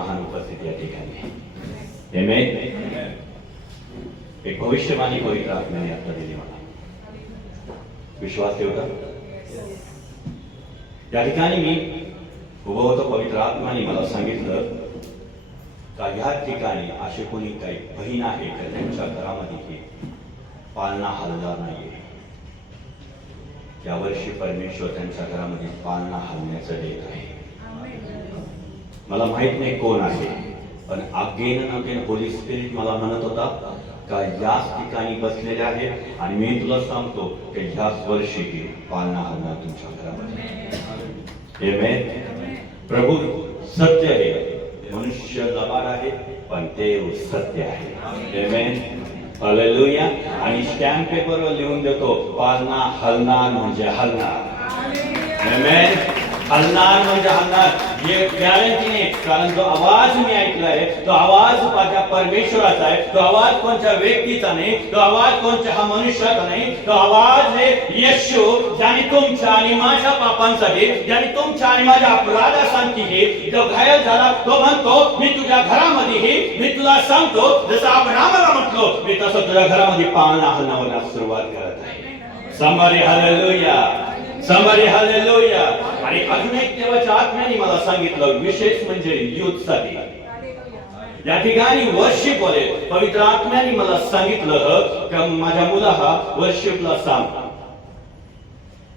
महान उपस्थिती या ठिकाणी आहे. आमेन. एक भविष्यवाणी पवित्र आत्म्याने आता दिली मला. विश्वास ठेवू का? या ठिकाणी मी उभं होतो, पवित्र आत्म्याने मला सांगितलं का ह्या ठिकाणी असे कोणी काही बहीण आहे का त्यांच्या घरामध्ये पालना हलणार नाहीये. यावर्षी परमेश्वर त्यांच्या घरामध्ये पालना हलण्याचं देत आहे. मला माहित नाही कोण आहे, पण अगेन होली स्पिरिट मला म्हणत होता का याच ठिकाणी बसलेले आहेत आणि मी तुला सांगतो की ह्याच वर्षी पालना हलणार तुमच्या घरामध्ये. आमेन. प्रभू सत्य आहे, मनुष्य लबाड आहे पण देव सत्य आहे. आमेन. हालेलुया. आणि स्टॅम्प पेपरवर लिहून देतो, पालना हलणार म्हणजे हलणार. आमेन. हलणार म्हणजे हलणार, हे गॅरंटी नाही. कारण जो आवाज मी ऐकलाय तो आवाज माझ्या परमेश्वराचा आहे. तो आवाज कोणत्या व्यक्तीचा नाही, तो आवाज कोणत्या हा मनुष्याचा नाही. तो आवाज आहे येशू, ज्याने तुमच्या आणि माझ्या पापांसाठी, ज्याने तुमच्या आणि माझ्या अपराधासाठी जो घायल झाला, तो म्हणतो मी तुझ्या घरामध्ये, मी तुला सांगतो जसं अब्राहमाला म्हटलो मी तसं तुझ्या घरामध्ये पालना हलवण्याला सुरुवात करत आहे. somebody hallelujah, somebody hallelujah. आणि अजून एक देवाच्या आत्म्याने मला सांगितलं, विशेष म्हणजे युथ साठी या ठिकाणी वर्शिप वाले पवित्र आत्म्याने मला सांगितलं की माझ्या मुलाला वर्शिपला सांग.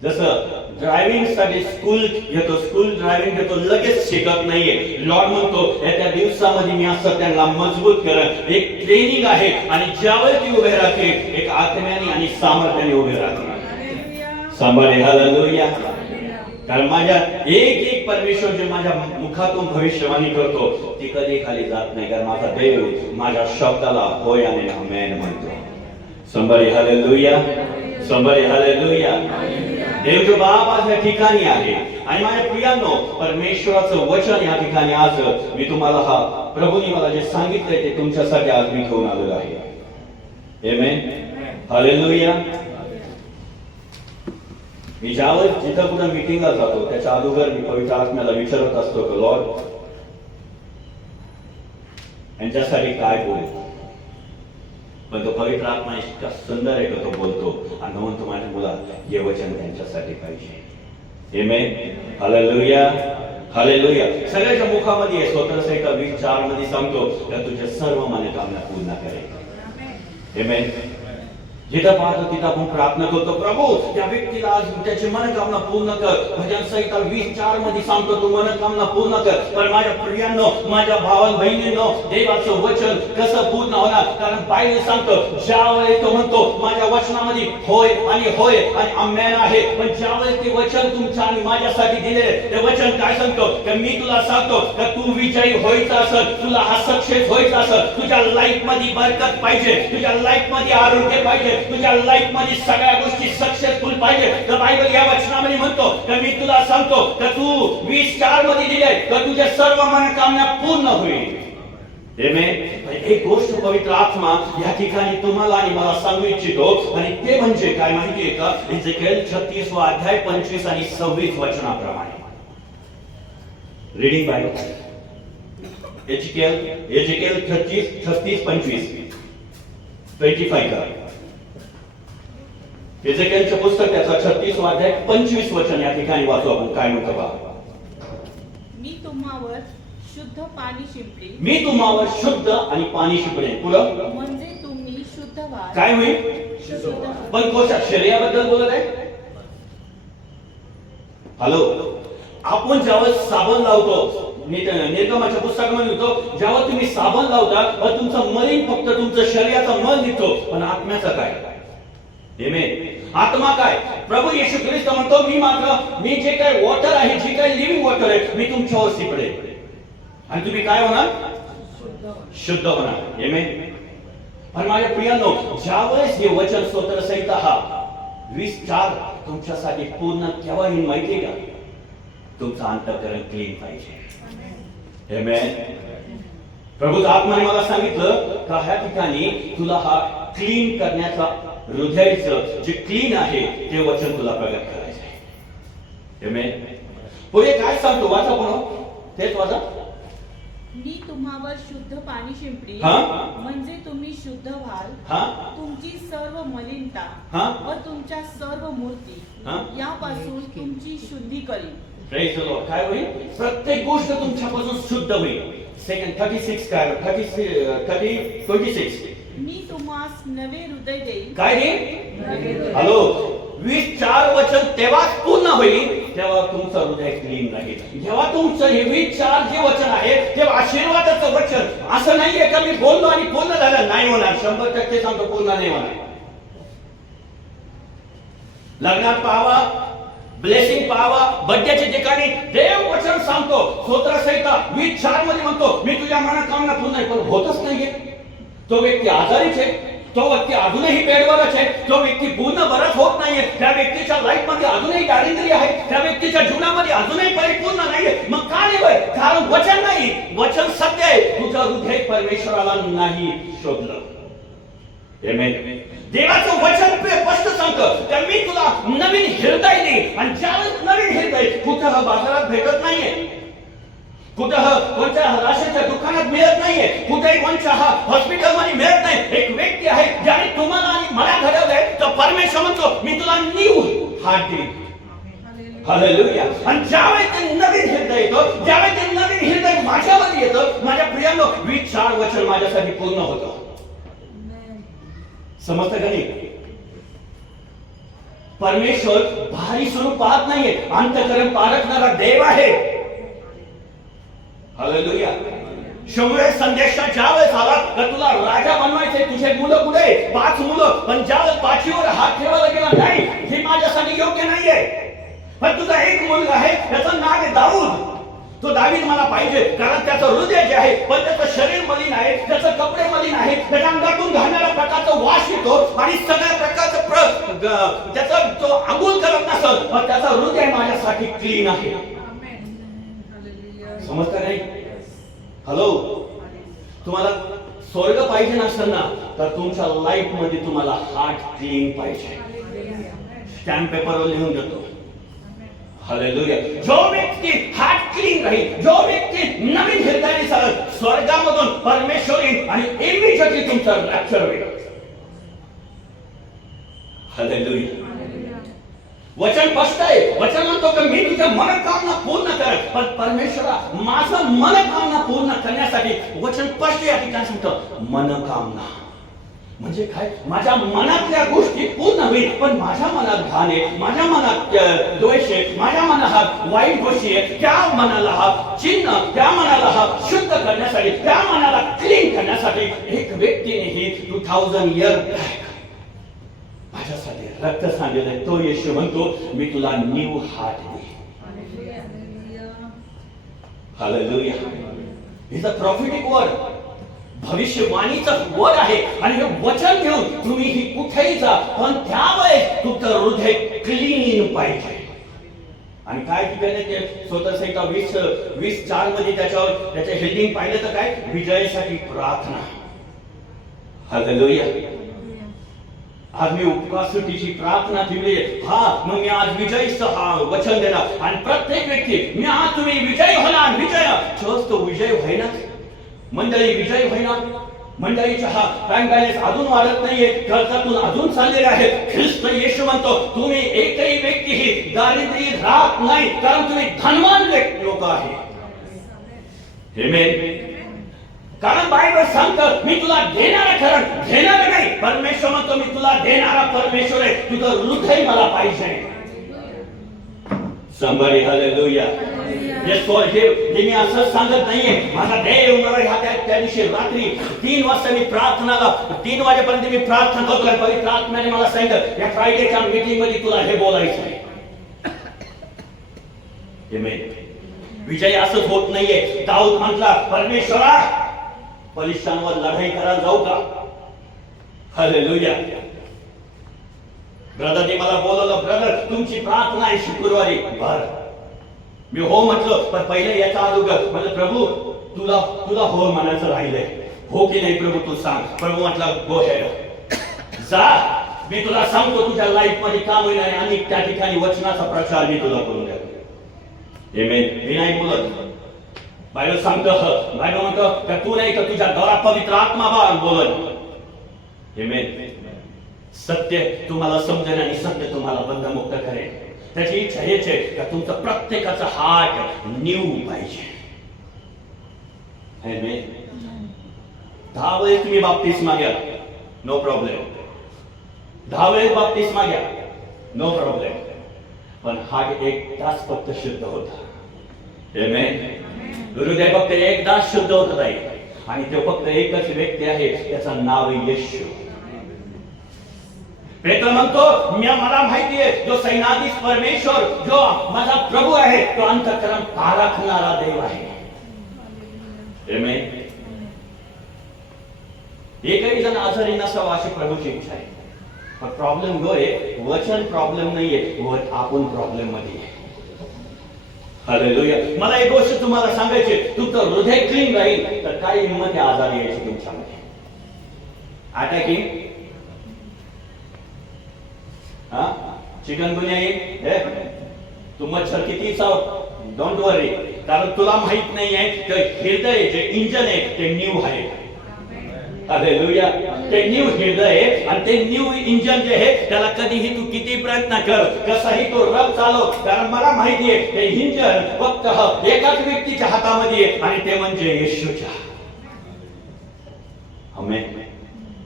जसं ड्रायव्हिंग साठी स्कूल घेतो, स्कूल ड्रायव्हिंग घेतो, लगेच शिकत नाहीये. लॉर्ड म्हणतो येत्या दिवसामध्ये मी असं त्यांना मजबूत करेन. एक ट्रेनिंग आहे आणि ज्यावर ती उभे राहते एक आत्म्याने आणि सामर्थ्याने उभे राहते. somebody hallelujah. कारण माझ्या एक परमेश्वर जे माझ्या मुखातून भविष्यवाणी करतो ती कधी खाली जात नाही, कारण माझा देव माझ्या शब्दाला होय आणि आमेन म्हणतो. somebody hallelujah, somebody hallelujah. देव जो बाप आज या ठिकाणी आहे आणि माझ्या प्रियांनो परमेश्वराचं वचन या ठिकाणी आज मी तुम्हाला हा प्रभूने मला जे सांगितलंय ते तुमच्यासाठी आज मी घेऊन आलेलो आहे. आमेन. हालेलुया. मी ज्यावर जिथं कुठं मीटिंगला जातो त्याच्या अगोदर मी पवित्र आत्म्याला विचारत असतो की लॉर्ड यांच्यासाठी काय बोलू, पण तो पवित्र आत्मा इतका सुंदर आहे की तो बोलतो आणि म्हणतो माझ्या मुला हे वचन त्यांच्यासाठी पाहिजे. आमेन. Hallelujah, hallelujah. सगळ्याच्या मुखामध्ये स्तोत्रसंहिता 20:4 मध्ये सांगतो की तुझ्या सर्व मनोकामना पूर्ण करेल. आमेन. जिथं पाहतो तिथं आपण प्रार्थना करतो, प्रभू त्या व्यक्तीला आज त्याची मनोकामना पूर्ण कर. भजन संहिता 20:4 मध्ये सांगतो तू मनोकामना पूर्ण कर. पण माझ्या प्रियांनो, माझ्या भावां बहिणींनो, देवाचं वचन कसं पूर्ण होणार? कारण बायबल सांगतो ज्यावेळेस तो म्हणतो माझ्या वचनामध्ये होय आणि आमेन आहे, पण ज्यावेळेस ते वचन तुमच्या आणि माझ्यासाठी दिले ते वचन काय सांगतो की मी तुला सांगतो की तू विजयी व्हायचं असेल, तुला हा सक्सेस व्हायचा असेल, तुझ्या लाईफ मध्ये बरकत पाहिजे, तुझ्या लाईफ मध्ये आरोग्य पाहिजे, तुझ्या लाईफ मध्ये सगळ्या गोष्टी सक्सेसफुल पाहिजे. तर बायबल या वचनामध्ये म्हणतो की मी तुला सांगतो की तू 20:4 मध्ये दिले तर तुझ्या सर्व मनोकामना पूर्ण होईल. आमेन. एक गोष्ट पवित्र आत्मा या ठिकाणी तुम्हाला आणि मला सांगू इच्छितो आणि ते म्हणजे काय माहितीये का? एजेकिएल 36 अध्याय 25 आणि 26 वचनाप्रमाणे रीडिंग बायबल. एजेकिएल 36:25 25 करा. एजेकिएलचे पुस्तक त्याचा 36 अध्याय 25 वचन या ठिकाणी वाचू आपण. काय म्हणतो पहा. मी तुम्हावर शुद्ध पाणी शिंपडेन. मी तुम्हावर शुद्ध आणि पाणी शिंपडेन. पुढं म्हणजे तुम्ही शुद्ध व्हाल. काय होईल? शुद्ध. पण कोणत्या शरीराबद्दल बोलत आहे? हॅलो. आपण जेव्हा साबण लावतो, निर्गमाच्या पुस्तकामध्ये होतो जेव्हा तुम्ही साबण लावता तुमचं मलिन फक्त तुमचं शरीराचा मल निघतो, पण आत्म्याचा काय? आमेन. आत्मा काय? प्रभू येशू ख्रिस्त म्हणतो मी जे काय वॉटर आहे, जे काय लिव्हिंग वॉटर आहे, मी तुमच्यावर शिंपडेन आणि तुम्ही काय होणार? शुद्ध होणार. आमेन. आणि माझ्या प्रियांनो, ज्यावेळेस हे वचन स्तोत्रसंहिता हा 20:4 तुमच्यासाठी पूर्ण केव्हा येईल माहितीये का? तुमचं अंतःकरण क्लीन पाहिजे. आमेन. प्रभूच्या आत्म्याने मला सांगितलं का ह्या ठिकाणी तुला हा क्लीन करण्याचा हृदयाचं जे क्लीन आहे ते वचन तुला प्रगट करायचं आहे. आमेन. पुढे काय सांगतो? वाचा पुन्हा तेच वाचा. मी तुम्हावर शुद्ध पाणी शिंपडी हा? म्हणजे तुम्ही शुद्ध व्हाल. हा? तुमची सर्व मलिनता हा? व तुमच्या सर्व मूर्ती हा? यापासून तुमची शुद्धी करीन. Praise the Lord. काय होईल? प्रत्येक गोष्ट तुमच्यापासून शुद्ध होईल. सेकंड 36 काय 26 मी तुम्हास नवे हृदय देईन. काय रे? हॅलो, 24 वचन तेव्हाच पूर्ण होईल तेव्हा तुमचं हृदय क्लीन राहील. जेव्हा तुमचं हे 24 जे वचन आहे ते आशीर्वादाचं वचन. असं नाहीये का मी बोललो आणि पूर्ण झालं, नाही होणार. 100% सांगतो पूर्ण नाही होणार. लग्नात पाहावा, ब्लेसिंग पाहावा, बड्डेच्या ठिकाणी देव वचन सांगतो. स्तोत्रसंहिता 24 मध्ये म्हणतो मी तुझ्या मनाकामना पूर्ण नाही, पण होतच नाहीये. तो व्यक्ती आजारीच आहे, तो व्यक्ती अजूनही बेडवरच आहे, तो व्यक्ती पूर्ण बराच होत नाहीये, त्या व्यक्तीच्या लाईफ मध्ये अजूनही दारिद्र्य आहे, त्या व्यक्तीच्या जीवनामध्ये अजूनही परिपूर्ण नाहीये. मग का नाही? कारण वचन नाही, वचन सत्य आहे. तुझं हृदय परमेश्वराला नाही शोधलं. आमेन. देवाचं वचन स्पष्ट सांगतं की मी तुला नवीन हृदय देईन. आणि ज्यावेळेस नवीन हृदय कुठं बाजारात भेटत नाहीये, कुठं कोणत्या राशीच्या दुकानात मिळत नाहीये, कुठेही कोणत्या हॉस्पिटल मध्ये मिळत नाही. एक व्यक्ती आहे ज्याने तुम्हाला आणि मला घडवलंय, तर परमेश्वर म्हणतो मी तुला न्यू हार्ट देईन. हालेलुया. आणि ज्यावेळेस ते नवीन हृदय येतो, ज्यावेळेस ते नवीन हृदय माझ्यामध्ये येतं, माझ्या प्रियांनो 24 वचन माझ्यासाठी पूर्ण होतं. समजतं का नाही? परमेश्वर भारी स्वरूप पाहत नाहीये, अंतःकरण पारखणारा देव आहे. हालेलुया. शमुएल संदेशा ज्यावेळेस आला तर तुला राजा बनवायचे, तुझे मुलं कुठे? 5 मुलं. पण ज्यावेळेस 5वीवर हात ठेवायला गेला, नाही हे माझ्यासाठी योग्य नाहीये. पण तुझा एक मुलगा आहे, त्याचं नाव आहे दाऊद. तो दावीद मला पाहिजे, कारण त्याचं हृदय जे आहे, पण त्याचं शरीर मलिन आहे, त्याचं कपडे मलिन आहे, त्याच्या अंगातून घालणाऱ्या प्रकारचा वास येतो आणि सगळ्या प्रकारचं त्याचा तो अंघोळ करत नसत, पण त्याचा हृदय माझ्यासाठी क्लीन आहे. समजतं नाही? हॅलो, तुम्हाला स्वर्ग पाहिजे नसताना तर तुमच्या लाईफ मध्ये तुम्हाला हार्ट क्लीन पाहिजे. स्टॅम्प पेपरवर लिहून देतो. हालेलुया. जो व्यक्ती हार्ट क्लीन राहील, जो व्यक्ती नवीन हृदयाने चालेल, स्वर्गामधून परमेश्वर येईल आणि इमिजिएटली तुमचं रॅप्चर होईल. हालेलुया. वचन स्पष्ट आहे. वचन म्हणतो की मी तुझ्या मनोकामना पूर्ण करेन. पण परमेश्वरा माझं मनोकामना पूर्ण करण्यासाठी वचन स्पष्ट या ठिकाणी सांगतं मनोकामना म्हणजे काय? माझ्या मनातल्या गोष्टी पूर्ण होईल. पण माझ्या मनात घाण आहे, माझ्या मनात द्वेष आहे, माझ्या मनात वाईट गोष्टी आहे, त्या मनाला चिन्ह, त्या मनाला शुद्ध करण्यासाठी, त्या मनाला क्लीन करण्यासाठी एक व्यक्तीने ही 2000 इयर माझ्यासाठी रक्त सांगितलंय. तो येशू म्हणतो मी तुला न्यू हार्ट देईन. Hallelujah. Is a prophetic word. भविष्यवाणीचं वर्ड आहे. आणि हे वचन घेऊन तुम्ही ही कुठेही जा, पण त्यावेळेस तुमचं हृदय क्लीन पाहिजे. आणि काय ठिकाणी ते स्तोत्रसंहिता 20:4 मध्ये त्याचे हेडिंग पाहिलं तर काय? विजयासाठी प्रार्थना. हालेलुया. आज मी उपवास सुट्टीची प्रार्थना ठेवली. हा, मग मी आज विजयीचं वचन देणार. आणि प्रत्येक व्यक्ती मी आज तुम्ही विजयी होणार. विजय तो विजय होईना, मंडळी विजय होईना. मंडळीचा हा बँक बॅलन्स अजून वाढत नाहीये, कर्जातून अजून चाललेले आहे. ख्रिस्त येशू म्हणतो तुम्ही एकही व्यक्ती ही दारिद्र्य राहत नाही, कारण तुम्ही धनवान लोक आहे. आमेन. कारण बायबल सांगतं मी तुला देणारा खरं, घेणारा नाही. परमेश्वर म्हणतो मी तुला देणारा परमेश्वर आहे. तुझं हृदय मला पाहिजे. Somebody hallelujah. मी असं सांगत नाहीये. माझा देव मला त्या दिवशी रात्री 3 वाजता मी प्रार्थनाला 3 वाजेपर्यंत मी प्रार्थना करतोय. पवित्र आत्म्याने मला सांगितलं या फ्रायडेच्या मीटिंग मध्ये तुला हे बोलायचं आहे. आमेन. विजय असंच होत नाहीये. दाऊद म्हटला परमेश्वरा फलिस्तीनवर लढाई करायला जाऊ का? हालेलुया. ब्रदर ने मला बोलवलं, ब्रदर तुमची प्रार्थना आहे शुक्रवारी. बर मी हो म्हटलं, पण पहिले याचा अगोदर म्हटलं प्रभू तुला हो म्हणायचं राहिलंय. हो की नाही प्रभू तू सांग. प्रभू म्हटलं गो हेड, जा. मी तुला सांगतो तुझ्या लाईफ मध्ये काम होईल आणि त्या ठिकाणी वचनाचा प्रचार मी तुला करून देतो. आमेन. मी नाही बोलत, बायबल सांगतं, बायबल म्हणतं का तू नाही तर तुझ्या द्वारा पवित्र आत्मा बोलन. आमेन. सत्य तुम्हाला समजेल आणि सत्य तुम्हाला बंधमुक्त करेल. त्याची इच्छा हेच आहे का तुमचं प्रत्येकाचा हार्ट न्यू पाहिजे. आमेन. 10 वेळेस तुम्ही बाप्तिस्मा घ्या, नो प्रॉब्लेम. 10 वेळेस बाप्तिस्मा घ्या, नो प्रॉब्लेम. पण हार्ट एक तास फक्त शुद्ध होता. आमेन. हृदय फक्त एकदाच शुद्ध होत नाही आणि तो फक्त एकच व्यक्ती आहे, त्याचं नाव येशू. पेत्र म्हणतो मला माहिती आहे जो सैन्याधीश परमेश्वर, जो माझा प्रभू आहे, तो अंतःकरण पारखणारा देव आहे. आमेन. एकही जण आजारी नसावा अशी प्रभूची इच्छा आहे. पण प्रॉब्लेम जो आहे, वचन प्रॉब्लेम नाहीये, आपण प्रॉब्लेम मध्ये आहे. हालेलुया. मला एक गोष्ट तुम्हाला सांगायची, तुमचं हृदय क्लीन राहील तर काही हिंमत आजार यायची तुमच्यामध्ये. अटॅकिंग, चिकनगुन्या येईल, तू मच्छर किती चाव, डोंट वरी. कारण तुला माहित नाही आहे की हृदय जे इंजन आहे ते न्यू आहे. हालेलुया. ते न्यू हृदय आहे आणि ते न्यू इंजन जे आहे त्याला कधीही तू किती प्रयत्न कर, कसाही तो रग चालव, कारण मला माहिती आहे ते इंजन फक्त एकाच व्यक्तीच्या हातामध्ये आहे आणि ते म्हणजे येशूच्या. आमेन.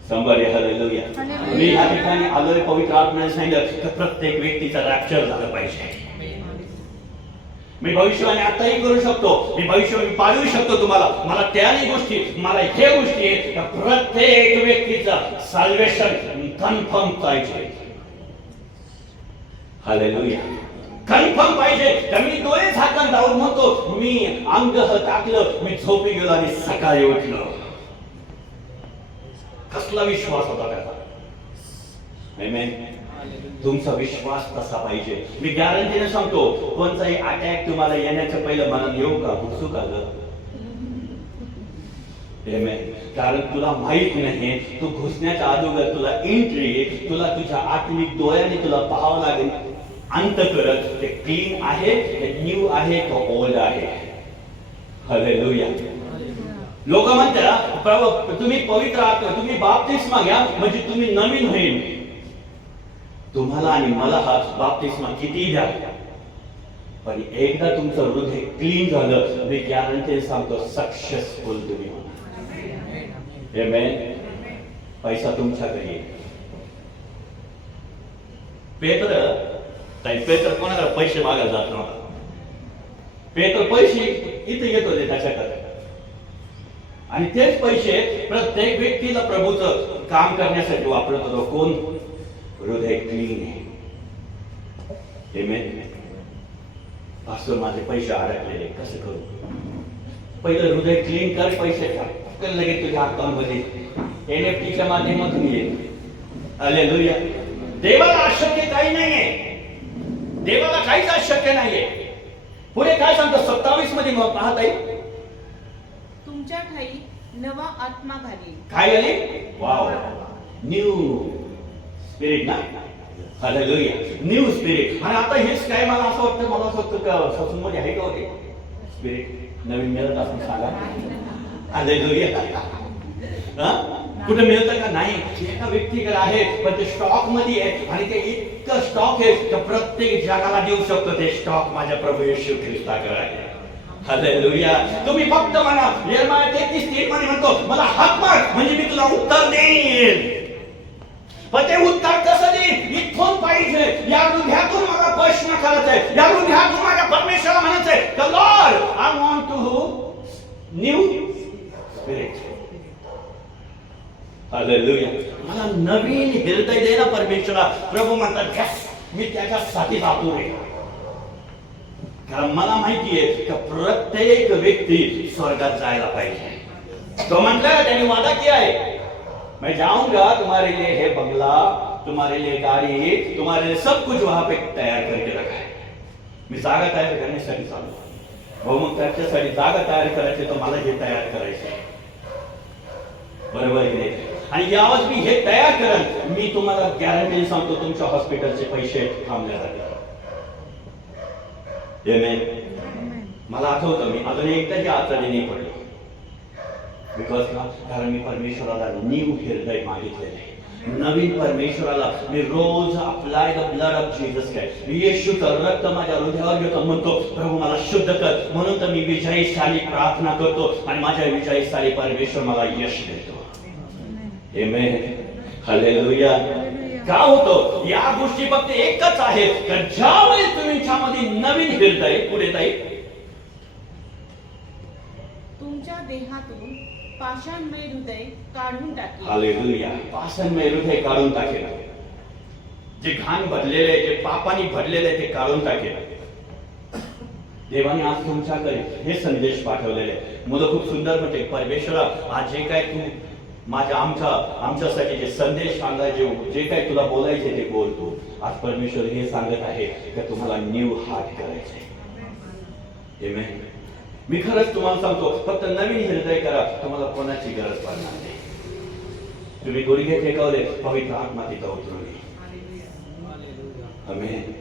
संभारी. हालेलुया. मी या ठिकाणी आलोय पवित्र आत्म्याने सांगितलं की प्रत्येक व्यक्तीचा रॅप्चर झालं पाहिजे. मी भविष्यवाणी आताही करू शकतो, मी भविष्यवाणी पाळू शकतो तुम्हाला. मला त्याही गोष्टी, मला हे गोष्टी आहेत, प्रत्येक व्यक्तीचं सल्वेशन कन्फर्म पाहिजे. हालेलुया. कन्फर्म पाहिजे. तर मी डोळे झाकून जाऊन म्हणतो मी अंग टाकलं, मी झोपी गेलो आणि सकाळी उठलो. कसला विश्वास होता त्याचा. आमेन. तुमचा विश्वास तसा पाहिजे. मी गॅरंटीने सांगतो, कोणताही अटॅक तुम्हाला येण्याच्या पहिलं मनात येऊ का, घुसू का ग? आमेन. कारण तुला माहित नाही, तू घुसण्याच्या अगोदर तुला एंट्री, तुला तुझ्या आत्मिक डोळ्याने तुला पाहावं लागेल. अंतःकरण ते क्लीन आहे, ते न्यू आहे, तो ओल्ड आहे. हालेलुया. लोक म्हणतात तुम्ही पवित्र आत्मा, तुम्ही बाप्तिस्मा घ्या म्हणजे तुम्ही नवीन होईल. तुम्हाला आणि मला हा बाप्तिस्मा किती द्या, पण एकदा तुमचं हृदय क्लीन झालं, मी गॅरंटी सांगतो सक्सेसफुल तुम्ही होणार. आमेन. पैसा तुमच्याकडे येईल. पेत्र कोणाकडे पैसे मागायला जात नव्हता. पेत्र पैसे इथे येत होते त्याच्याकडे आणि तेच पैसे प्रत्येक व्यक्तीला प्रभूचं काम करण्यासाठी वापरत होतो. कोण? हृदय क्लीन आहे. आमेन. पास्टर माझे पैसे अडकलेले, कसं करू? पहिलं हृदय क्लीन कर, पैसे टाक, लगेच तुझ्या अकाउंट मध्ये एनएफटीच्या माध्यमातून येईल. हालेलुया. देवाला अशक्य काही नाहीये. देवाला काहीच अशक्य नाहीये. पुढे काय सांगतो 27 मध्ये पाहता येईल, तुमच्या ठाई नवा आत्मा घालील. काय झाले? वाव. न्यू स्पिरिट ना. हालेलुया. New spirit. आणि आता हेच काय, मला असं वाटतं, मला असं वाटतं का ससूनमध्ये आहे का होते स्पिरिट नवीन मिळत असं सांगा. हालेलुया. कुठे मिळतं का? नाही. एका व्यक्तीकडे आहे, पण ते स्टॉक मध्ये आहे आणि ते इतकं स्टॉक आहे की प्रत्येक जगाला देऊ शकतो. ते स्टॉक माझ्या प्रभू येशू ख्रिस्ताकडे आहे. हालेलुया. तुम्ही फक्त म्हणा, यिर्मया 33:3 मध्ये म्हणतो मला हाक मार म्हणजे मी तुला उत्तर देईन. पण ते उत्तर कसं देईन? इथून पाहिजे. या हृदयातून मला प्रश्न करायचा आहे. या हृदयातून माझ्या परमेश्वराला म्हणायचं आहे, the lord I want to new spirit. Hallelujah. मला नवीन हृदय दे ना परमेश्वरा. प्रभू म्हणतात मी त्याच्यासाठी आतुर आहे. कारण मला माहिती आहे की प्रत्येक व्यक्ती स्वर्गात जायला पाहिजे. तो म्हटला, त्यांनी वादा किया है, मैं जाऊंगा तुम्हारे लिए है बंगला, तुम्हारे लिए गाड़ी, तुम्हारे लिए सब कुछ वहां पे तयार करके रखा है. मी जागा तयार करण्यासाठी चाललो. हो, मग त्याच्यासाठी जागा तयार करायची तर मला हे तयार करायचे. बरोबर की नाही? आणि यावच मी हे तयार करेन. मी तुम्हाला गॅरंटी सांगतो तुमच्या हॉस्पिटलचे पैसे थांबले जातील. आमेन. मला आठवतं मी अजून एकदाही अडचणीने पडलो. बिकॉज कारण मी परमेश्वराला न्यू हृदय मागितलेलं आहे. नवीन परमेश्वराला मी रोज apply the blood of Jesus Christ, येशूचं रक्त माझ्या हृदयावर घेतो, म्हणतो प्रभू मला शुद्ध कर. म्हणून तर मी विजयशाली प्रार्थना करतो आणि माझ्या विजयशाली परमेश्वर मला यश देतो. आमेन, हालेलुया. का होतो या गोष्टी फक्त एकच आहे, तर ज्यावेळी तुमच्यामध्ये नवीन हृदय पुढे जाईल, तुमच्या देहातून पाषाणमय हृदय काढून टाकेल. हालेलुया. पाषाणमय हृदय काढून टाकेल. जे घाण भरलेले, जे पापाने भरलेले ते काढून टाकेल. देवाने आज तुमच्याकडे हे संदेश पाठवलेले. मुलं खूप सुंदर म्हणते, परमेश्वरा आज जे काय तू आमच्यासाठी जे संदेश सांगायचे, जे काय तुला बोलायचे ते बोलतो. आज परमेश्वर हे सांगत आहे की तुम्हाला न्यू हार्ट करायचंय. आमेन. मी खरंच तुम्हाला सांगतो, फक्त नवीन हृदय करा, तुम्हाला कोणाची गरज पडणार नाही. तुम्ही गुडघे टेकवले, पवित्र आत्मा तिथं उतरून येईल. आमेन.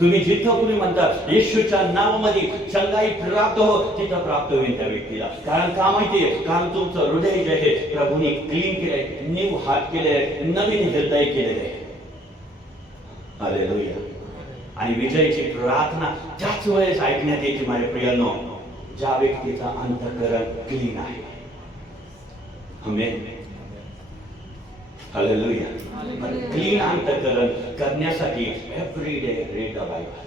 तुम्ही जिथं कुणी म्हणतात येशूच्या नावामध्ये चंगाई प्राप्त हो, तिथं प्राप्त होईल त्या व्यक्तीला. कारण का माहितीये, कारण तुमचं हृदय जे आहे प्रभूने क्लीन केलंय, न्यू हार्ट केलंय, नवीन हृदय केलेलं आहे. हालेलुया. आणि विजयाची प्रार्थना त्याच वेळेस ऐकण्यात येते माझ्या प्रियांनो, ज्या व्यक्तीचा अंतःकरण क्लीन आहे. Amen, hallelujah. क्लीन अंतःकरण करण्यासाठी every day read the Bible.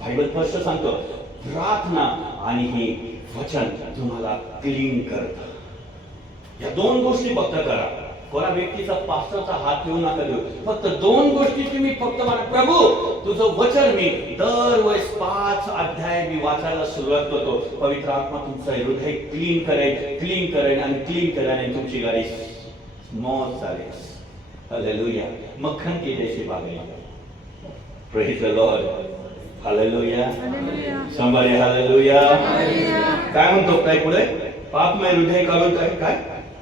Bible स्पष्ट सांगतो, प्रार्थना आणि हे वचन तुम्हाला क्लीन करतं. या दोन गोष्टी फक्त करा. कोणा व्यक्तीचा पास्टरचा हात घेऊ नका देऊ. फक्त दोन गोष्टी तुम्ही फक्त म्हणा, प्रभू तुझं वचन मी दरवेळेस 5 अध्याय मी वाचायला सुरुवात करतो. पवित्र आत्मा तुमचं हृदय क्लीन करेल आणि क्लीन करेल आणि तुमची गाडी स्मूथ चालेल. हालेलुया. मक्खन की जैसी बागें. Praise the lord. Hallelujah. somebody hallelujah. काय म्हणतो काय पुढे? पापमय हृदय काढून काय?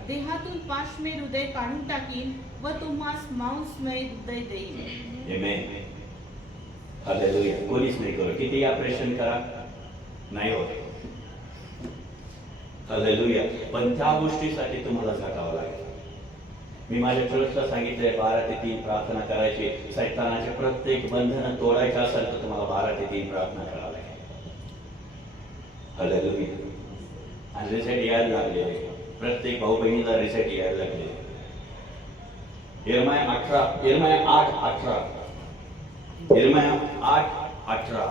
देहातून पाषाणमय हृदय काढून टाकीन व तुम्हास मांसमय हृदय देईन. आमेन, हालेलुया. कोणीच नाही करू, किती ऑपरेशन करा नाही होत. हालेलुया. पण त्या गोष्टीसाठी तुम्हाला झटावं लागेल. मी माझ्या चर्चला सांगितलंय 12 ते 3 प्रार्थना करायची. सैतानाचे प्रत्येक बंधन तोडायचं असेल तर तुम्हाला 12 ते 3 प्रार्थना करावं लागेल. हालेलुया. आणि रिझल्ट यायला लागले. प्रत्येक भाऊ बहिणीला रिझल्ट यायला लागले. यिर्मया 8:18. यिर्मया 8:18.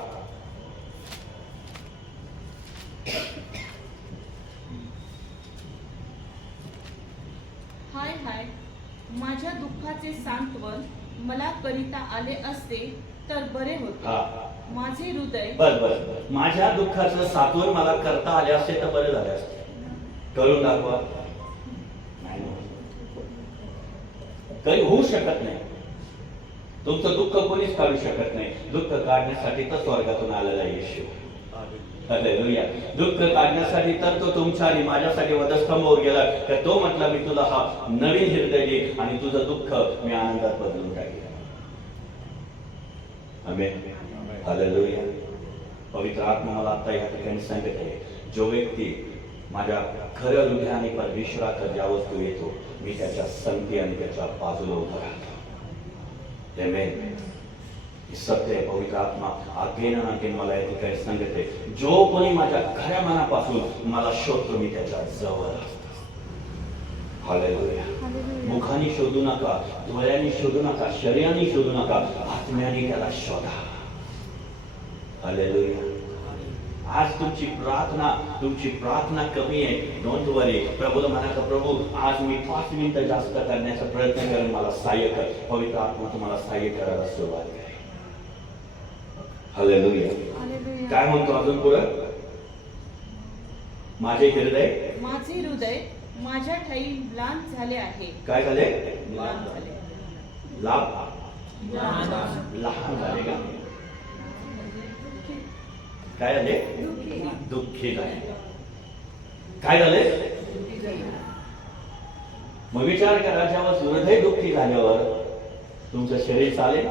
हाय हाय, माझ्या दुःखाचे सांत्वन मला करिता आले असते तर बरे होते. माझे हृदय बस माझ्या दुःखाचं सांत्वन मला करता आले असते तर बरे झाले असते. करून दाखवा. नाही, काही होऊ शकत नाही. तुमचं दुःख कोणीच काढू शकत नाही. दुःख काढण्यासाठी तर स्वर्गातून आलेला येशू. हालेलुया. दुःख काढण्यासाठी तर तो तुमच्या आणि माझ्यासाठी वधस्तंभावर गेला. तर तो म्हटला मी तुला हा नवीन हृदय देईन आणि तुझं दुःख मी आनंदात बदलून टाकेन. आमेन, हालेलुया. पवित्र आत्मा मला आता या ठिकाणी सांगत आहे, जो व्यक्ती माझ्या खऱ्या हृदयाने परमेश्वराकडे ज्या वस्तू येतो, मी त्याच्या संगती आणि त्याच्या बाजूला उभा राहतो. आमेन. सत्य आहे. पवित्र आत्मा आगेन मला या ठिकाणी सांगते, जो कोणी माझ्या खऱ्या मनापासून मला शोधतो मी त्याच्या जवळ असतो. हालेलुया. मुखाने शोधू नका, डोळ्यांनी शोधू नका, शरीराने शोधू नका, आत्म्याने त्याला शोधा. हालेलुया. आज तुमची प्रार्थना कमी आहे. डोंट वरी. प्रभूला म्हणा, प्रभू आज मी 5 मिनिटं जास्त करण्याचा प्रयत्न करेन, मला सहाय्य कर. पवित्र आत्मा तुम्हाला सहाय्य करायला सुरुवात करेल. हालेलुया. काय म्हणतो अजून पुढे? माझे हृदय माझ्या ठाई म्लान झाले आहे. काय झाले? म्लान झाले. लहान झाले का? काय झाले? दुःखी झाले. काय झाले? मग विचार करा, जेव्हा हृदय दुःखी झाल्यावर तुमचं शरीर चालेल?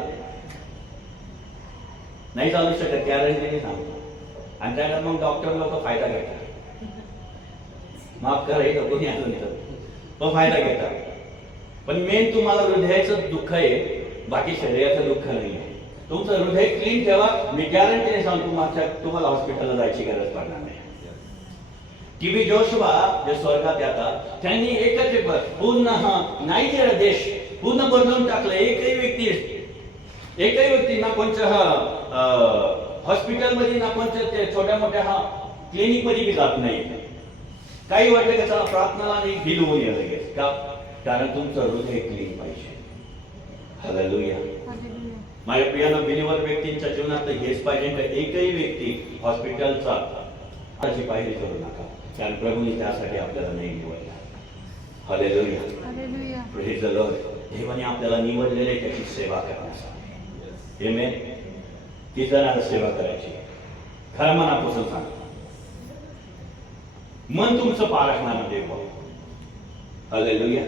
नाही चालू शकत. गॅरंटीने सांगतो. आणि त्याला मग डॉक्टर लोक फायदा घेतात. माफ करा, इथं कोणी आलं नाही तो फायदा घेतात. पण मेन तुम्हाला हृदयाचं दुःख आहे, बाकी शरीराचं दुःख नाही आहे. तुमचं हृदय क्लीन ठेवा, मी गॅरंटीने सांगतो तुम्हाला हॉस्पिटलला जायची गरज पडणार नाही. टीबी जोशुआ जे स्वर्गात येतात त्यांनी एकच पूर्ण नायजेरिया देश पूर्ण बदलून टाकलं. एकही व्यक्ती ना कोणत्या हॉस्पिटलमध्ये ना कोणत्या ते छोट्या मोठ्या क्लिनिक मध्ये बी जात नाही. काही वाटलं का चला प्रार्थनाला नाही बिल होऊन येतं लगेच का? कारण तुमचं हृदय क्लीन पाहिजे. हालेलुया. माझ्या प्रियानं बिलीवर व्यक्तींच्या जीवनात हेच पाहिजे का एकही व्यक्ती हॉस्पिटलचा पायरी करू नका, कारण प्रभूने त्यासाठी आपल्याला नाही निवडला. हालेलुया. Praise the Lord. देवाने आपल्याला निवडलेले त्याची सेवा करण्यासाठी. आमेन. ती जणांना सेवा करायची. खरं मनापासून सांगा. मन तुमचं पारखणारा देव. हालेलुया.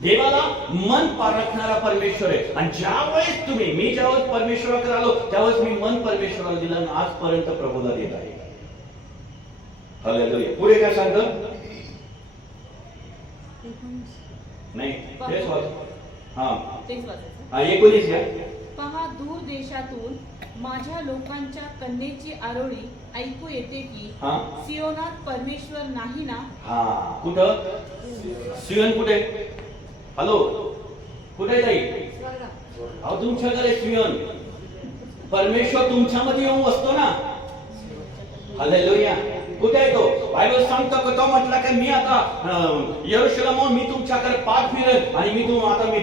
देवाला मन पारखणारा परमेश्वर आहे. आणि ज्यावेळेस मी ज्यावेळेस परमेश्वराकडे आलो त्यावेळेस मी मन परमेश्वराला दिलं आणि आजपर्यंत प्रभूला देत आहे. हालेलुया. पुढे काय सांगतं? नाही तेच वाच. तेच वाचायचं. 19 घ्या. पहा, दूर देशातून माझ्या लोकांच्या कन्येची आरोळी ऐकू येते की सियोनात परमेश्वर नाही ना. कुठं सियोन? कुठे? हॅलो, कुठे जाई? अहो तुमच्याकडे सियोन परमेश्वर तुमच्यामध्ये येऊन बसतो ना. हालेलुया. कुठे आहे तो? बायबल सांगतो की तो म्हटला की मी आता यरूशलेमहून मी तुमच्याकडे पाठ फिरेल आणि मी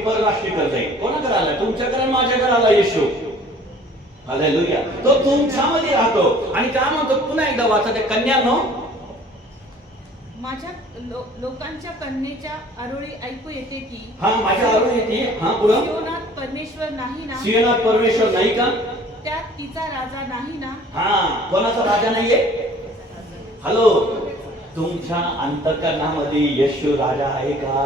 परराष्ट्रीकडे जाईन. कोणाकडे आला? तुमच्याकडे, माझ्याकडे आला येशू. हालेलुया. तो तुमच्यामध्ये राहतो आणि काय म्हणतो? पुन्हा एकदा वाचा ते कन्यानो. माझ्या लोकांच्या कन्येच्या आरोळी ऐकू येते की माझ्या आरोळी येते. पुढे सियोनात परमेश्वर नाही ना. सियोनात परमेश्वर नाही का? त्यात तिचा राजा नाही ना. कोणाचा राजा नाहीये? हॅलो, तुमच्या अंतःकरणामध्ये येशू राजा आहे का?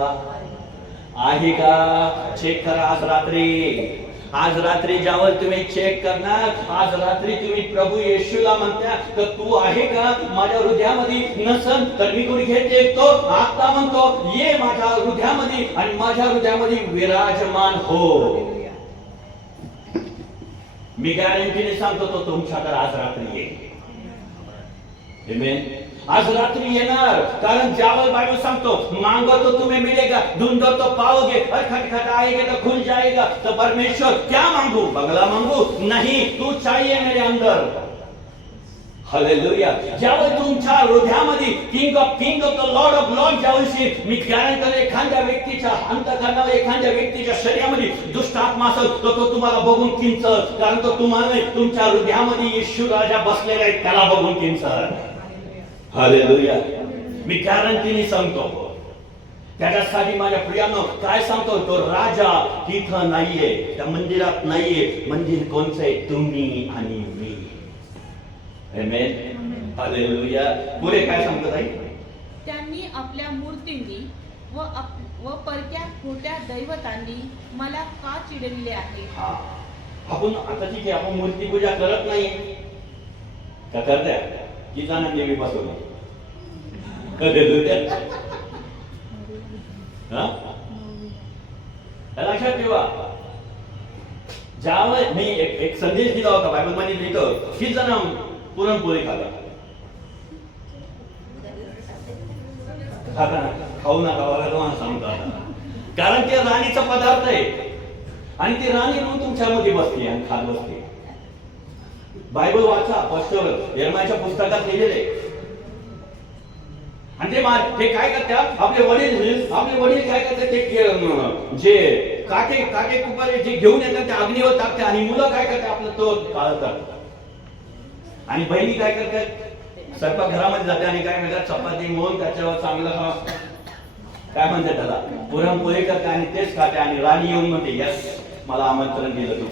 आहे का? चेक करा आज रात्री. आज रात्री ज्यावर तुम्ही चेक करणार, आज रात्री तुम्ही प्रभू येशूला म्हणता तर तू आहे का माझ्या हृदयामध्ये? नसन तर मी कोणी घेते तो आता म्हणतो ये माझ्या हृदयामध्ये आणि माझ्या हृदयामध्ये विराजमान हो. मी गॅरंटीने सांगतो तो तुमच्याकडे आज रात्री येईल. आमेन. आज रात्री येणार. कारण ज्यावर बायबल सांगतो मांगो तो तुम्हें मिलेगा, ढूंढो तो पाओगे और खटखटाएंगे तो खुल जाएगा. तो परमेश्वर क्या मांगू? बंगला मांगू? नहीं, तू चाहिए मेरे अंदर. हालेलुया. ज्यावेळी तुमच्या हृदयामध्ये king of the lord of lord ज्यावेळी मी गॅरंटी एखाद्या व्यक्तीच्या अंतःकरणावर, एखाद्या व्यक्तीच्या शरीरामध्ये दुष्ट आत्मा असेल तर तो तुम्हाला बघून किंचल. कारण तो तुम्हाला तुमच्या हृदयामध्ये येशू राजा बसलेला आहे त्याला बघून किंचल. हालेलुया. मी गॅरंटीने सांगतो. त्याच्यासाठी माझ्या प्रियानो काय सांगतो? तो राजा तिथं नाहीये, त्या मंदिरात नाहीये. मंदिर कोणचं आहे? तुम्ही आणि मी. आमेन. हालेलुया. पुढे काय सांगतो ताई? त्यांनी आपल्या मूर्तींनी व परक्या खोट्या दैवतांनी मला का चिडविले आहे. आपण आता ठीक आहे, आपण मूर्ती पूजा करत नाही का? करत्या की जाणं देवी बसवली. लक्षात ठेवा. ज्यावेळेस मी एक संदेश दिला होता बायबल मध्ये लिहितो की जण पुरणपोळी खाता खाऊ नका सांगतो. कारण ते राणीचा पदार्थ आहे आणि ती राणी म्हणून तुमच्यामध्ये बसते आणि खात बसते. बायबल वाचा. पस्टर यर्मायाच्या पुस्तकात लिहिलेले. आणि ते काय करतात? आपले वडील काय करतात? ते जे काटे कुपारे जे घेऊन येतात ते अग्नीवर टाकतात आणि मुलं काय करतात? आपलं तो काढतात. आणि बहिणी काय करतात? स्वयंपाक घरामध्ये जाते आणि काय म्हणतात? चपाती मोल त्याच्यावर चांगलं काय म्हणतात त्याला पुरणपोळी करते आणि तेच खाते. आणि राणी येऊन म्हणते यस मला आमंत्रण दिलं तू.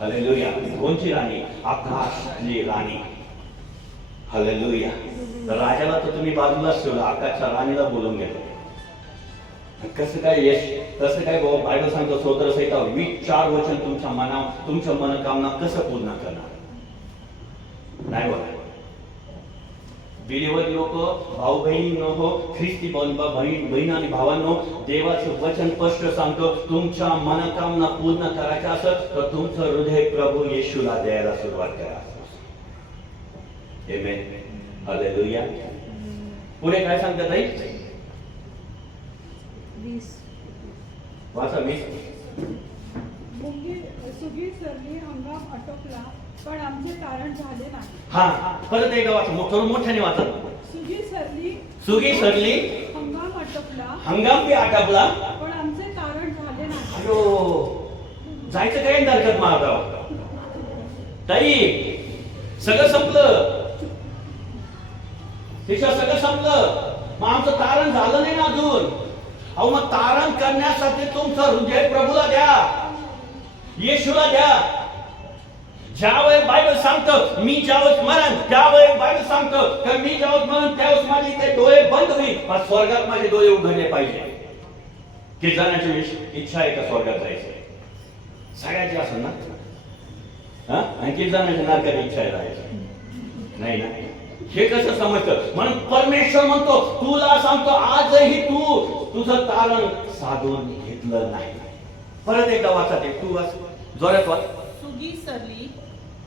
हालेलुया. कोणची राणी? आकाशची राणी. हालेलुया. तर राजाला तर तुम्ही बाजूलाच ठेवलं, आकाशच्या राणीला बोलून घेतलं. कसं काय यश? तसं काय बायबल सांगतो स्तोत्र संहिता 20:4 वचन तुमच्या मनोकामना कसं पूर्ण करणार? नाही बघा. बिलीवर लोक, भाऊ बहिणींनो हो, ख्रिस्ती बहीण आणि भावांनो, देवाचं वचन स्पष्ट सांगतो, तुमच्या मनोकामना पूर्ण करायच्या असेल तर तुमचं हृदय प्रभू येशूला द्यायला सुरुवात करा. आमेन. हालेलुया. पुढे काय सांगतात आई? 20. वाचा 20. सुगी सरली, हंगाम आटोपला, पण आमचे तारण झाले नाही. हा, परत एकदा वाचा, मोठ्याने वाचा. सुगी सरली, हंगाम आटोपला, बी आटपला, पण आमचे तारण झाले नाही. अयो, जायचं काय हरकत महाराव. ताई, सगळं संपलं, तिच्या सगळं संपलं, मग आमचं तारण झालं नाही ना अजून. अहो, मग तारण करण्यासाठी तुमचं हृदय प्रभूला द्या, येशूला द्या. ज्यावेळेस बायबल सांगतं मी ज्यावेळेस मरण, त्यावेळेस बायबल सांगतं की मी ज्यावेळेस मरण त्यावेळेस माझे ते डोळे बंद होईल, पण स्वर्गात माझे डोळे उघडले पाहिजे. किती जणांची इच्छा आहे का स्वर्गात जायचं? सगळ्याची असेल ना. हा, आणि किती जणांची नरकाची इच्छा आहे जायचं? नाही ना. हे कसं समजतं? म्हणून परमेश्वर म्हणतो, तुला सांगतो आजही तू तुझं तारण साधून घेतलं नाही. परत एकदा वाचा ते, तू वाच, जोरात वाच. सुगी सरली,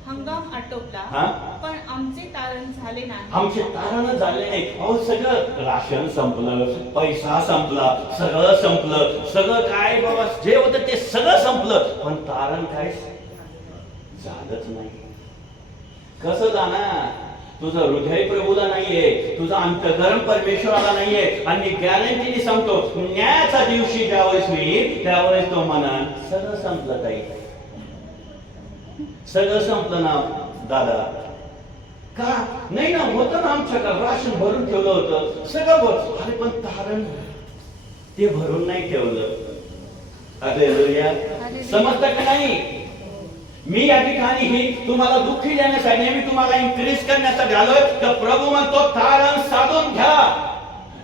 हंगाम आटोपला, हा? पण आमचे तारण झाले नाही. आमचे तारण झाले नाही. अहो, सगळं राशन संपलं, पैसा संपला, सगळं संपलं, सगळं काय बाबा जे होतं ते सगळं संपलं, पण तारण काय झालंच नाही. कसं जाणार? तुझं हृदय प्रभूला नाहीये, तुझं अंतःकरण परमेश्वराला नाहीये. आणि गॅरंटीने सांगतो, न्यायाचा दिवशी ज्यावेळेस होईल त्यावेळेस तो म्हणा सगळं संपलं ताई, सगळं संपलं ना दादा. का नाही ना, होतं ना आमच्याकडे राशन भरून ठेवलं होतं सगळं, अरे पण तारण ते भरून नाही ठेवलं. हालेलुया. समजतं का नाही? मी या ठिकाणी ही तुम्हाला दुःखी देण्यासाठी, मी तुम्हाला इन्क्रीज करण्यासाठी आलोय. तर प्रभू म्हणतो तारण साधून घ्या.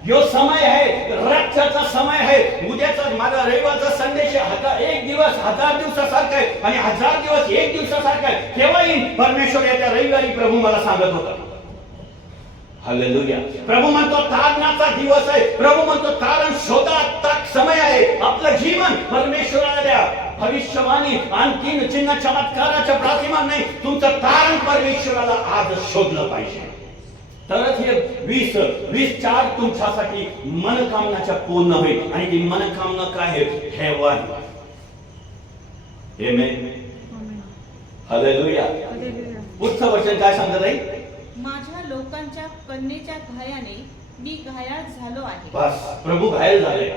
यो समय आहे, रातचा समय आहे. उद्याचा माझा रविवारचा संदेश आहे, एक दिवस 1000 दिवसासारखा आहे आणि 1000 दिवस एक दिवसासारखा आहे. केव्हा येईल परमेश्वर? याच्या रविवारी प्रभू मला सांगत होता. हालेलुया. प्रभू म्हणतो तारणाचा दिवस आहे. प्रभू म्हणतो तारण शोधा, तक समय आहे. आपलं जीवन परमेश्वराला द्या. भविष्यवाणी आणखीन चिन्ह चमत्काराच्या प्रतिमा नाही, तुमचं तारण परमेश्वराला आज शोधलं पाहिजे. तरच हे 20:4 तुमच्यासाठी मनोकामनाच्या पूर्ण होईल. आणि ती मनोकामना काय आहे? हेवन. आमेन. हालेलुया. पुढचं वचन काय सांगत आहे? माझ्या लोकांच्या कन्येच्या घायाने मी घायाळ झालो आहे. बस, प्रभू घायल झाले.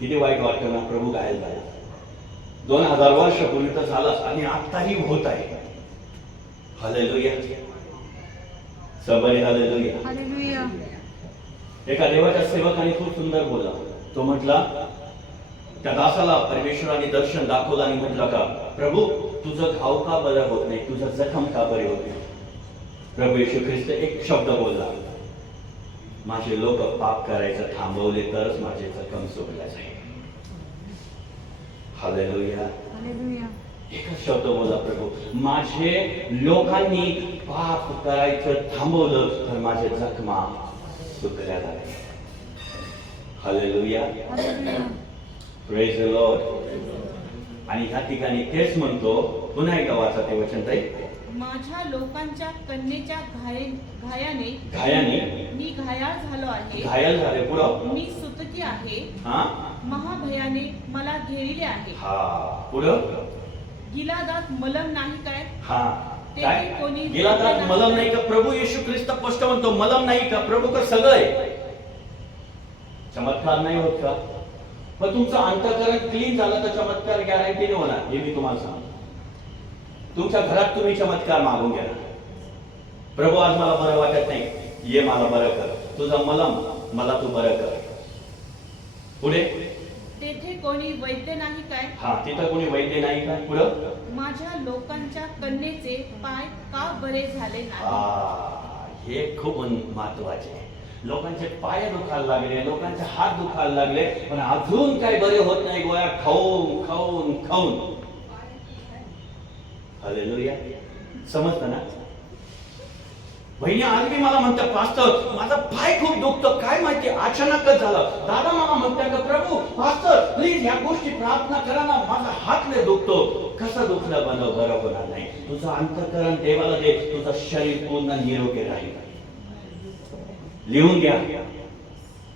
किती वाईट वाटतं ना, प्रभू घायल झाले. 2000 वर्षापूर्वी तर झालं आणि आताही होत आहे. हालेलुया. सबरी हालेलुया. हालेलुया. एका देवाच्या सेवकाने खूप सुंदर बोलला. तो म्हटला, त्या दासाला परमेश्वराने दर्शन दाखवलं आणि म्हटलं का, प्रभू तुझं घाव का बरं होत नाही, तुझं जखम का बरे होत नाही? प्रभू येशू ख्रिस्त एक शब्द बोलला, माझे लोक पाप करायचं थांबवले तरच माझे जखम सुटल्या जाईल. हालेलुया. हालेलुया. एकच शब्द बोला प्रभू, माझे लोकांनी पाप करायचं थांबवलं तर माझे जखमा सुटल्या जाईल. हालेलुया. Praise the Lord. आणि ह्या ठिकाणी तेच म्हणतो, पुन्हा एकदा वाचा ते वचन ताई. माझ्या लोकांच्या कन्येच्या घायाने मी घायाळ झालो आहे. घायल झाले पुढं. मी सुतकी आहे. हा, महाभयाने मला घेरिले आहे. हा, पुढं. गिलादात मलम नाही काय? हा, ते काय कोणी गिलादात मलम नाही का? प्रभू येशू ख्रिस्त स्पष्ट म्हणतो, मलम नाही का? प्रभू का सगळं आहे. चमत्कार नाही होत का? पण तुमचं अंतःकरण क्लीन झालं तर चमत्कार गॅरंटीने होणार, हे मी तुम्हाला सांगतो. तुमच्या घरात तुम्ही चमत्कार मागून घ्या. प्रभू आज मला बरं वाटत नाही, ये मला बरं कर. तुझं मलम मला तू बरं कर. पुढे. तेथे कोणी वैद्य नाही काय? हा, तिथं कोणी वैद्य नाही का? पुढं. माझ्या लोकांच्या कन्येचे पाय का बरे झाले नाही? हे खूप महत्वाचे आहे. लोकांचे पाय दुखायला लागले, लोकांचे हात दुखायला लागले, पण अजून काही बरे होत नाही. गोळ्या खाऊन खाऊन खाऊन. हालेलुया. समजतं ना? बहिणी आज मी मला म्हणतात, पास्टर माझा पाय खूप दुखतो, काय माहिती अचानकच झालं. दादा मला म्हणतात का प्रभू पास्टर प्लीज या गोष्टी प्रार्थना करा ना, माझा हात लय दुखतो. कसं दुखलं बरं होणार नाही. तुझं अंतःकरण देवाला दे, तुझं शरीर पूर्ण निरोगी राहील. लिहून घ्या.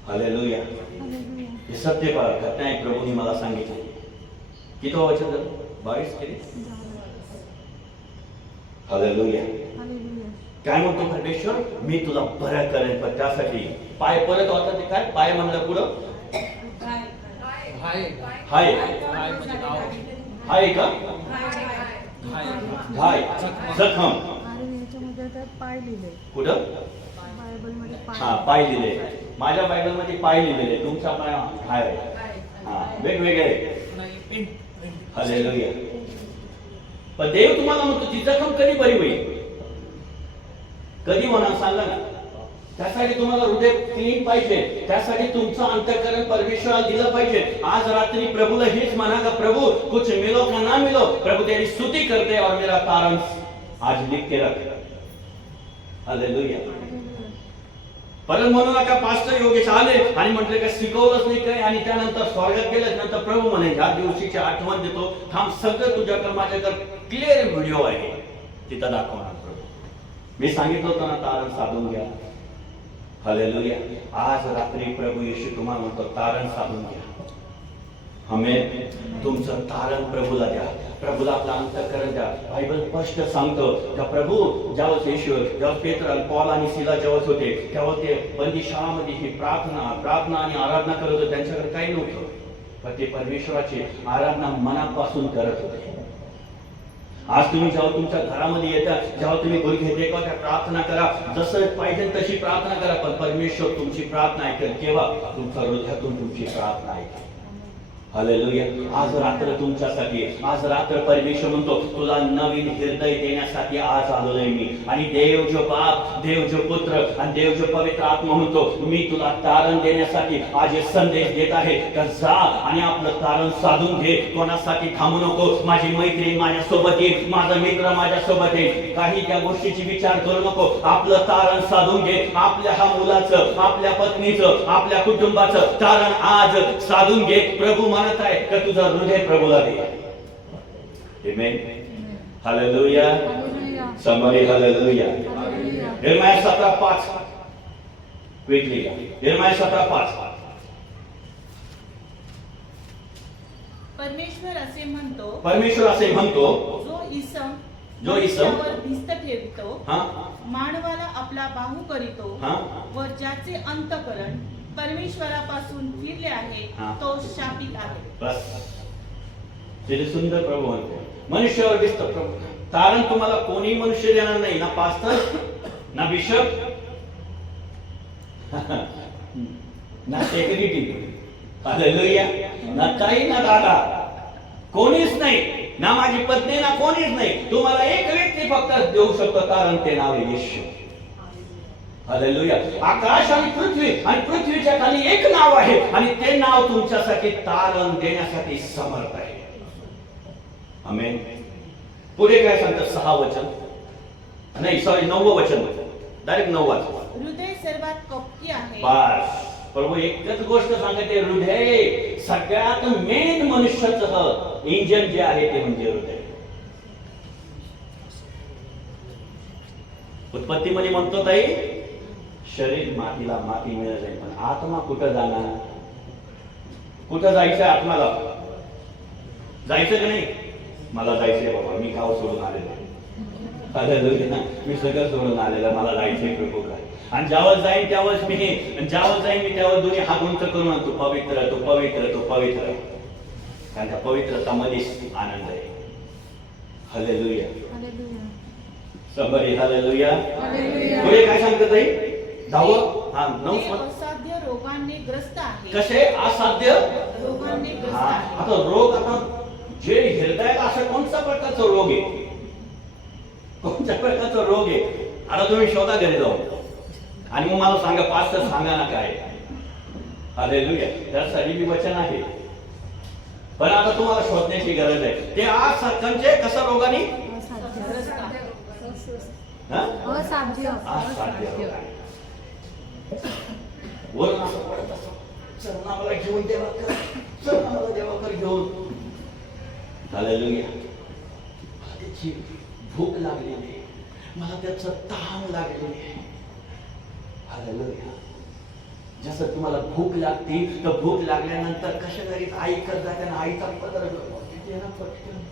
हालेलुया. हे सत्य घटना आहे, प्रभूने मला सांगितले. किती वचन 22 केले. हालेलुया. काय म्हणतो परमेश्वर, मी तुला बरं करेन, पण त्यासाठी पाय परत होता ते काय पाय म्हणलं पुढं हाय का हाय जखम पाय लिहिले कुठं बायबलमध्ये हा पाय लिहिले. माझ्या बायबल मध्ये पाय लिहिलेले, तुमचा पाय हाय. हा वेगवेगळे. हालेलुया. पण देव तुम्हाला म्हणतो ती जखम कधी बरी होईल, कधी होणार सांगा ना. त्यासाठी तुम्हाला हृदय क्लीन पाहिजे, त्यासाठी तुमचं अंतःकरण परमेश्वराला दिलं पाहिजे. आज रात्री प्रभूला हेच म्हणा का प्रभू कुछ मिलो का ना मिलो, प्रभू तेरी स्तुति करते और मेरा कारण आज लिख के रख. हालेलुया. परत म्हणू नका पास्टर योगेश आले आणि म्हटले का शिकवलंच नाही काय आणि त्यानंतर स्वर्गात गेल्याच नंतर प्रभू म्हणे ह्या दिवशीची आठवण देतो, थांब सगळं तुझ्याकडे माझ्याकडे क्लिअर व्हिडिओ आहे, तिथं दाखवणार. मी सांगितलं होतं ना तारण साधून घ्या. हालेलुया. आज रात्री प्रभू येशू तुम्हाला म्हणतो तारण साधून घ्या. आमेन. तुमचं तारण प्रभूला द्या, प्रभूला आपलं अंतःकरण द्या. बायबल स्पष्ट सांगतो का प्रभू ज्यावेळेस येशू, ज्यावेळेस पेत्र, पॉल आणि सिला ज्यावेळेस होते तेव्हा ते बंदिशाळामध्ये ही प्रार्थना आणि आराधना करत होते. त्यांच्याकडे काही नव्हतं, पण ते परमेश्वराची आराधना मनापासून करत होते. आज तुम्ही जेव्हा तुमच्या घरामध्ये येता, जेव्हा तुम्ही गुडघे टेका त्या प्रार्थना करा, जसं पाहिजे तशी प्रार्थना करा, पण परमेश्वर तुमची प्रार्थना ऐकेल. केव्हा तुमच्या हृदयातून तुमची प्रार्थना ऐकेल. हालेलुया. आज रात्र तुमच्यासाठी, आज रात्र परमेश्वर म्हणतो तुला नवीन हृदय देण्यासाठी आज आलोय मी. आणि देव जो बाप, देव जो पुत्र आणि देव जो पवित्र आत्मा म्हणतो मी तुला तारण देण्यासाठी आज एक संदेश देत आहे का जा आणि आपलं तारण साधून घे. कोणासाठी थांबू नको. माझी मैत्रीण माझ्यासोबत येईल, माझा मित्र माझ्यासोबत येईल, काही त्या गोष्टीची विचार करू नको. आपलं तारण साधून घे. आपल्या हा मुलाचं, आपल्या पत्नीचं, आपल्या कुटुंबाचं तारण आज साधून घे. प्रभू म्हणत आहे का तुझं हृदय प्रभूला दे. आमेन. हालेलुया. somebody hallelujah. यिर्मया 17:5 क्विकली. यिर्मया 17:5. परमेश्वर असे म्हणतो, परमेश्वर असे म्हणतो जो इसम मनुष्यावर भिस्त ठेवितो, मानवाला आपला बाहू करीतो व ज्याचे अंतःकरण परमेश्वरापासून फिरले आहे तो शापित आहे. बस किती सुंदर प्रभू म्हणतो. मनुष्यावर दिसतं प्रभू. तारण तुम्हाला कोणी मनुष्य देणार नाही, ना पास्टर, ना बिशप, ना सेक्रेटरी. हालेलुया. ना ताई ना दादा, कोणीच नाही, ना माझी पत्नी, ना कोणीच नाही. तुम्हाला एक व्यक्ती फक्त देऊ शकतो तारण, ते नाव आहे येशू. हालेलुया. आकाश आणि पृथ्वीच्या खाली एक नाव आहे आणि ते नाव तुमच्यासाठी तारण देण्यासाठी समर्थ आहे. आमेन. पुढे काय सांगतात 6 वचन, नाही सॉरी 9 वचन, डायरेक्ट 9 वाच. हृदय सर्वात कपटी आहे. बस प्रभू एकच गोष्ट सांगते, हृदय सगळ्यात मेन मनुष्याचं इंजिन जे आहे ते म्हणजे हृदय. उत्पत्तीमध्ये म्हणतो ताई शरीर मातीला माती मिळत जाईल, पण आत्मा कुठं जाणार? कुठं जायचं? आत्माला जायचं का नाही? मला जायचंय बाबा, मी गाव सोडून आलेलो, मी सगळं सोडून आलेलं, मला जायचंय प्रभू काय. आणि ज्यावेळेस जाईन त्यावेळेस मी त्यावेळेस दोन्ही हात उंच करून आणतो, पवित्र तो पवित्र तो पवित्र, कारण त्या पवित्रतामध्येच आनंद आहे. हालेलुया. somebody hallelujah. पुढे काय सांगतात ताई? 9 असाध्य रोगांनी ग्रस्त आहे. कसे असाध्य रोगांनी ग्रस्त आहे. आता रोग, आता जे हृदयाला असा कोणत्या प्रकारचा रोग आहे, कोणत्या प्रकारचा रोग आहे? आता तुम्ही शोधा घरी जाऊन आणि मग मला सांगा, पास्टर सांगा ना काय. हालेलुया. त्यासाठी मी वचन आहे, पण आता तुम्हाला शोधण्याची गरज आहे. ते आज कंचे कसा रोगाने असाध्य. असाध्य रोग आहे. वरून असं पडत असं, चल ना मला घेऊन देवाकर, चल ना मला देवाकर घेऊन. हालेलुया. मला त्याची भूक लागलेली आहे, मला त्याचं तहान लागलेली आहे. हालेलुया. जसं तुम्हाला भूक लागते, तर भूक लागल्यानंतर कशा तरी आई करता त्यांना आईचा पदर दे ना पटकन,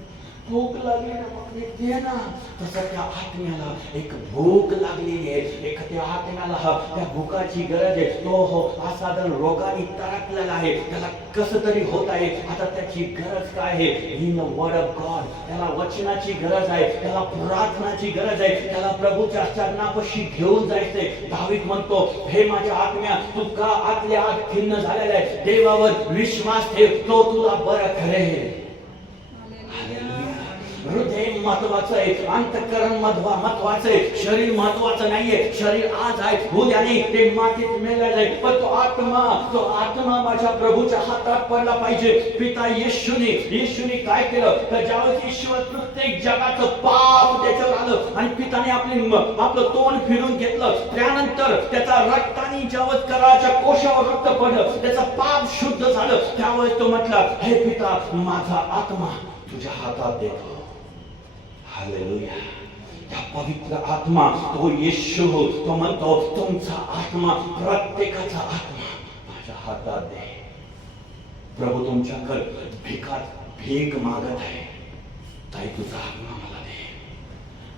भूक लागली ना मग दे ना. तसं त्या आत्म्याला एक भूक लागलेली आहे, एक त्या आत्म्याला त्या भूकाची गरज आहे. तो हो असाधारण रोगाने तडकलेला आहे, त्याला कसं तरी होत आहे. आता त्याची गरज काय आहे? In the word of God. त्याला वचनाची गरज आहे, त्याला प्रार्थनाची गरज आहे, त्याला प्रभूच्या चरणापाशी घेऊन जायचंय. दावीद म्हणतो, हे माझ्या आत्म्या, तू का आतल्या आत खिन्न झालेला आहे? देवावर विश्वास ठेव, तो तुला बरं करेल. हृदय महत्वाचं आहे, अंतःकरण महत्वाचं आहे, शरीर महत्वाचं नाहीये. शरीर आज आहे, उद्या नाही, ते मातीत मेलेलं आहे. पण तो आत्मा माझ्या प्रभूच्या हातात पडला पाहिजे. पिता येशूने काय केलं? तर ज्यावेळेस ईश्वर प्रत्येक जगाचं पाप त्याच्यावर आलं आणि पिताने आपलं तोंड फिरून घेतलं, त्यानंतर त्याचा रक्ताने ज्यावेळेस कराच्या कोशावर रक्त पडलं, त्याचं पाप शुद्ध झालं, त्यावेळेस तो म्हटला, हे पिता, माझा आत्मा तुझ्या हातात देतो. हालेलुया. त्या पवित्र आत्मा तो येशू, तो म्हणतो, तुमचा आत्मा, प्रत्येकाचा आत्मा माझ्या हातात दे. प्रभू तुमच्याकडे भीक मागत आहे. ताई, तुझा आत्मा मला दे.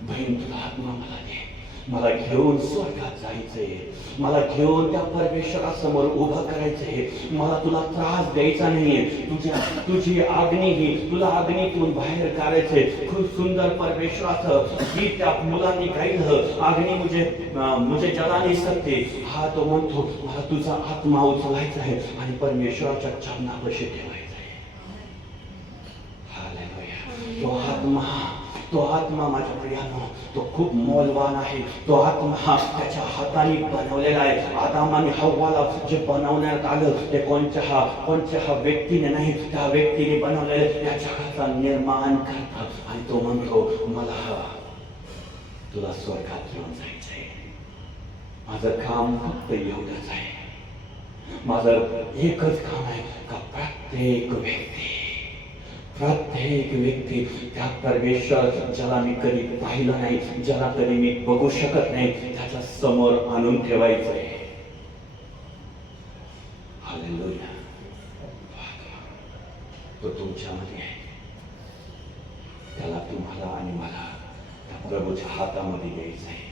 बहीण, तुझा आत्मा मला दे. मला घेऊन स्वर्गात जायचंय, मला घेऊन त्या परमेश्वरासमोर उभं करायचंय. मला तुला त्रास द्यायचा नाहीये. तुझी अग्नी, तुला अग्नीतून बाहेर काढायचंय. खूप सुंदर परमेश्वराचं गीत त्या मुलांनी गायलं, अग्नी मुझे जला नाही सकते. हा तो म्हणतो, मला तुझा आत्मा उचलायचा आहे आणि परमेश्वराच्या चरणापाशी ठेवायचा आहे. हालेलुया. तो आत्मा माझ्या प्रियानो, तो खूप मौल्यवान आहे. तो आत्मा त्याच्या हाताने बनवलेला आहे. आदामाने हव्वाला जे बनवण्यात आलं, ते कोणत्या व्यक्तीने नाही, त्या व्यक्तीने बनवलेले त्या जगाचा निर्माण करतात. आणि तो म्हणतो, मला तुला स्वर्गात घेऊन जायचंय. माझं काम फक्त एवढंच आहे. माझं एकच काम आहे का प्रत्येक व्यक्ती त्या परमेश्वर, ज्याला मी कधी पाहिलं नाही, ज्याला कधी मी बघू शकत नाही, त्याच्या समोर आणून ठेवायचंय. हालेलुया. तो तुमच्यामध्ये आहे. त्याला तुम्हाला आणि मला त्या प्रभूच्या हातामध्ये द्यायचं आहे.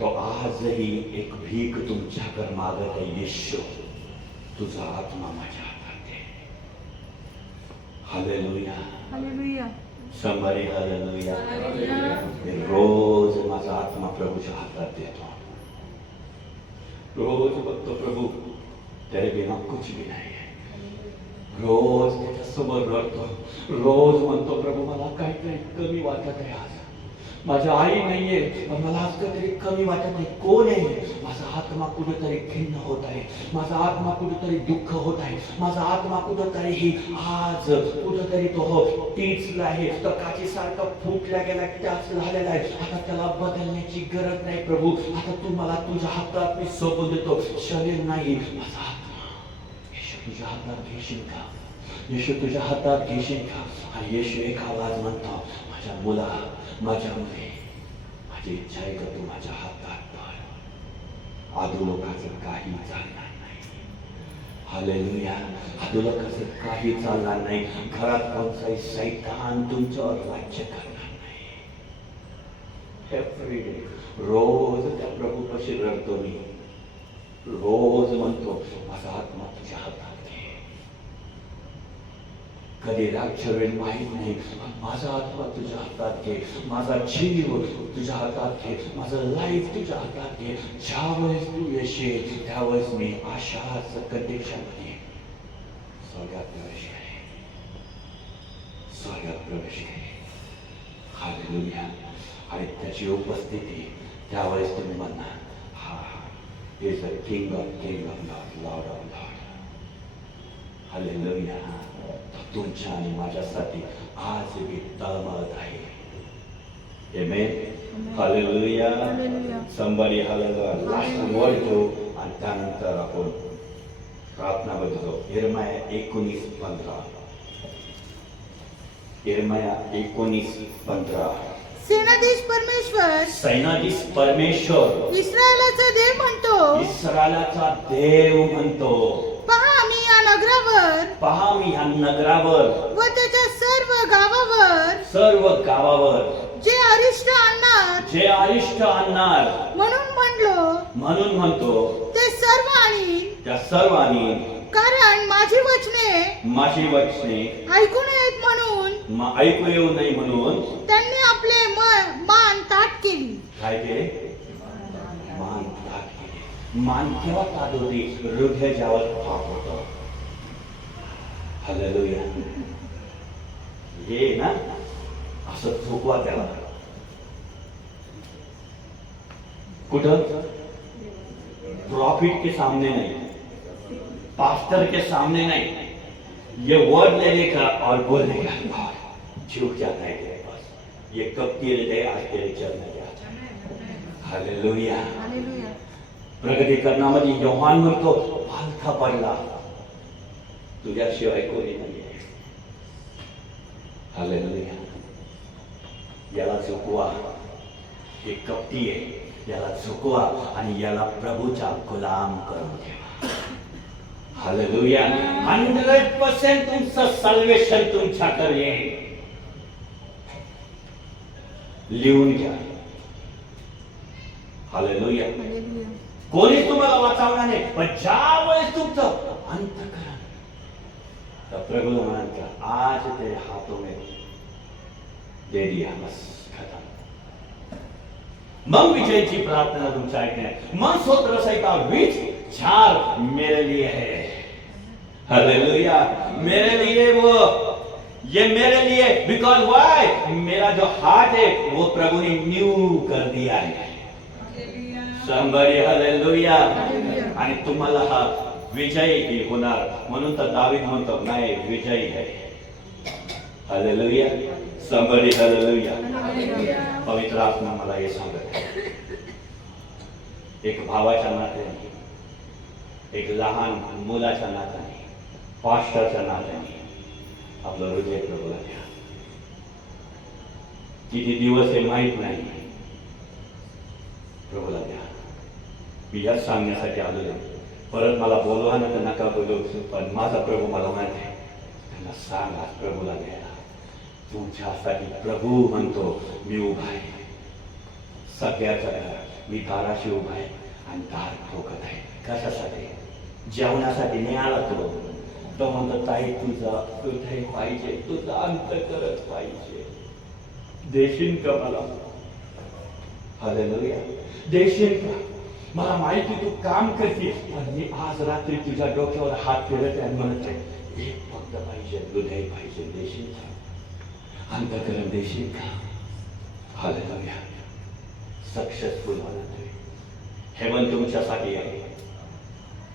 तो आजही एक भीक तुमच्याकडे मागत आहे. येशू, तुझा आत्मा माझ्या हातात दे. हालेलुया. हालेलुया. somebody hallelujah. मी रोज माझा आत्मा प्रभूच्या हातात देतो. रोज बघतो, प्रभू तेरे बिना कुछ भी नहीं है. रोज त्याच्या समोर रडतो. रोज म्हणतो, प्रभू मला काहीतरी कमी वाटत आहे. आज माझी आई नाहीये, पण मला आज काहीतरी कमी वाटत आहे. कोण आहे? माझा आत्मा कुठेतरी खिन्न होत आहे. माझा आत्मा कुठेतरी दुःख होत आहे. माझा आत्मा कुठेतरी आज कुठेतरी तो टीचला आहे, तो काचीसारखा फुटला गेला, त्याच झालेला आहे. आता त्याला बदलण्याची गरज नाही. प्रभू, आता तू मला तुझ्या हातात मी सोपवून देतो. शरीर नाही, माझा आत्मा. येशू, तुझ्या हातात घेशील का? येशू, तुझ्या हातात घेशील का? आणि येशू एक आवाज म्हणतो, माझ्या मुला, माझ्या मुले, माझी इच्छा आहे का तू माझ्या हातात धर. आदुलोकाचं काही चालणार नाही. हालेलुया. आदुलोकाचं काही चालणार नाही. घरात कोणताही शैतान तुमच्यावर राज्य करणार नाही. एव्हरी डे, रोज त्या प्रभूपाशी रडतो मी. रोज म्हणतो, माझा आत्मा तुझ्या हातात घे. कधी रागच्या वेळी माहीत नाही, माझा आत्मा तुझ्या हातात घे. माझा जीव तुझ्या हातात घे. माझं लाईफ तुझ्या हातात घे. ज्यावेळेस तू येशील, त्यावेळेस मी अशाच कंडिशनमध्ये स्वर्गात प्रवेश आहे. स्वर्गात प्रवेश आहे. हालेलुया. आणि त्याची उपस्थिती, त्यावेळेस तुम्ही म्हणणार, हा is the king of lord, lord of lord. Hallelujah. तुमच्या आणि माझ्यासाठी आज मी तळमळत आहे. Amen. Hallelujah. Hallelujah. Somebody hallelujah. Last word घेऊ आणि त्यानंतर आपण प्रार्थना बघतो. यिर्मया 19:15. यिर्मया 19:15. सेनाधीश परमेश्वर सैनाधीश परमेश्वर इस्रायलाचा देव म्हणतो, इस्रायलाचा देव म्हणतो, पहा मी या नगरावर पहा मी ह्या नगरावर व त्याच्या सर्व गावावर जे अरिष्ट आणणार म्हणून म्हणतो ते सर्व आणि त्या सर्वांनी कारण माझी वचने ऐकू नयेत म्हणून ऐकू येऊ नये म्हणून त्यांनी आपले मान ताठ केली. काय केले? मान ताठ केले. मान केव्हा ताठ होती? हृदय ज्यावर पाप होतं. हालेलुया. ये ना असं झोपवा त्याला. कुठं? प्रॉफिट के सामने नहीं, पास्टर के सामने नहीं. ये वर्ड लेने का और बोलने का और झुक जाता है तेरे पास. ये कब के लिए आज तेरे चलने का. हालेलुया. हालेलुया. प्रगतीकरणामध्ये योहान म्हणतो, पालथा पडला तुझ्याशिवाय कोणी नाही. हालेलुया. याला झुकवा. हे कपटी आहे, याला झुकवा आणि याला प्रभूचा गुलाम करून ठेवा. हालेलुया. 100% तुमचं सल्वेशन तुमच्याकडे येईल. लिहून घ्या. हालेलुया. हालेलुया. कोणी तुम्हाला वाचवणार नाही, पण ज्या वेळेस तुमचं अंतःकरण तर प्रभु म्हणतात, आज तेरे हाथों में दे दिया, बस खत्म. मग विजयची प्रार्थना तुमच्या ऐकण्यात. मग स्तोत्र संहिता 20:4 मेरे लिए है. हालेलुया. मेरे लिए वो, ये मेरे लिए, बिकॉज व्हाई, मेरा जो हार्ट है वो प्रभु ने न्यू कर दिया है. Somebody hallelujah. आणि तुम्हाला हा विजयी होणार म्हणून तर दावीद म्हणतो, नाही विजयी आहे. हालेलुया. Somebody hallelujah. पवित्र आत्मा मला हे सांगत आहे, एक भावाच्या नात्याने, एक लहान मुलाच्या नात्याने, पास्टरच्या नात्याने आपलं हृदय प्रभूला द्या. किती दिवस हे माहित नाही, प्रभूला द्या. मी याच सांगण्यासाठी आलेलो. परत मला बोलवा ना तर नका बोलू, पण माझा प्रभू मला माहित आहे. त्यांना सांगा प्रभूला द्यायला. तुमच्यासाठी प्रभू म्हणतो, मी उभा आहे सगळ्याच्या घरात. मी दाराशी उभा आहे आणि दार ठोकत आहे. कशासाठी? जेवणासाठी नाही आला तो म्हणतो, ताई तुझा हृदय पाहिजे, तुझं अंतःकरण पाहिजे. देशील का मला? हालेलुया. देशील का? मला माहिती तू काम करते, पण मी आज रात्री तुझ्या डोक्यावर हात फिरत आणि म्हणत आहे, एक फक्त पाहिजे, हृदय पाहिजे. देशील का? अंतःकरण देशील का? हालेलुया. सक्सेसफुल होणार तुम्ही. हेवन तुमच्यासाठी आहे.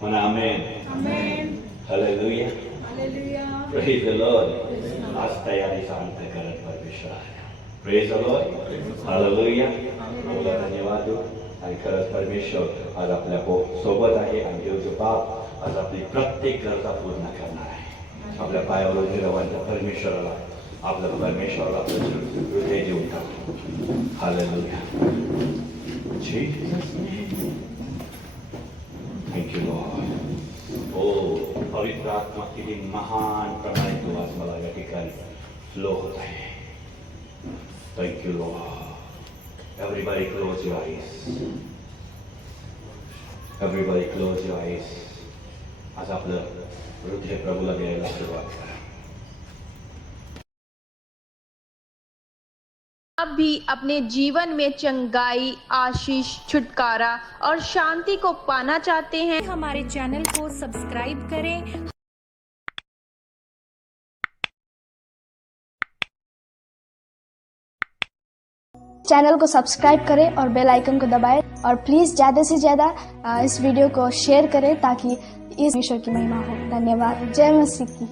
म्हणा amen. Amen. Hallelujah. Hallelujah. Praise the lord. आज तयारीचा अंतःकरण परमेश्वर आहे. Praise the lord. हालेलुया. आपला धन्यवाद देऊ. आणि खरंच परमेश्वर आज आपल्या सोबत आहे आणि देवचे बाप आज आपली प्रत्येक गरजा पूर्ण करणार आहे. आपल्या पायावर निरवांच्या परमेश्वराला आपलं हृदय देऊन टाकतो. हालेलुया. Thank you Lord. ओ पवित्र आत्मा किती महान प्रमाणे तू आज मला या ठिकाणी फ्लो होत आहे. Thank you Lord. Everybody close your eyes. Everybody close your eyes. आज आपलं हृदय प्रभूला द्यायला सुरुवात करा. आप भी अपने जीवन में चंगाई, आशीष, छुटकारा और शांति को पाना चाहते हैं? हमारे चैनल को सब्सक्राइब करें। चैनल को सब्सक्राइब करें और बेल आइकन को दबाएं और प्लीज़ ज़्यादा से ज़्यादा इस वीडियो को शेयर करें ताकि इस ईश्वर की महिमा हो. धन्यवाद. जय मसीह की.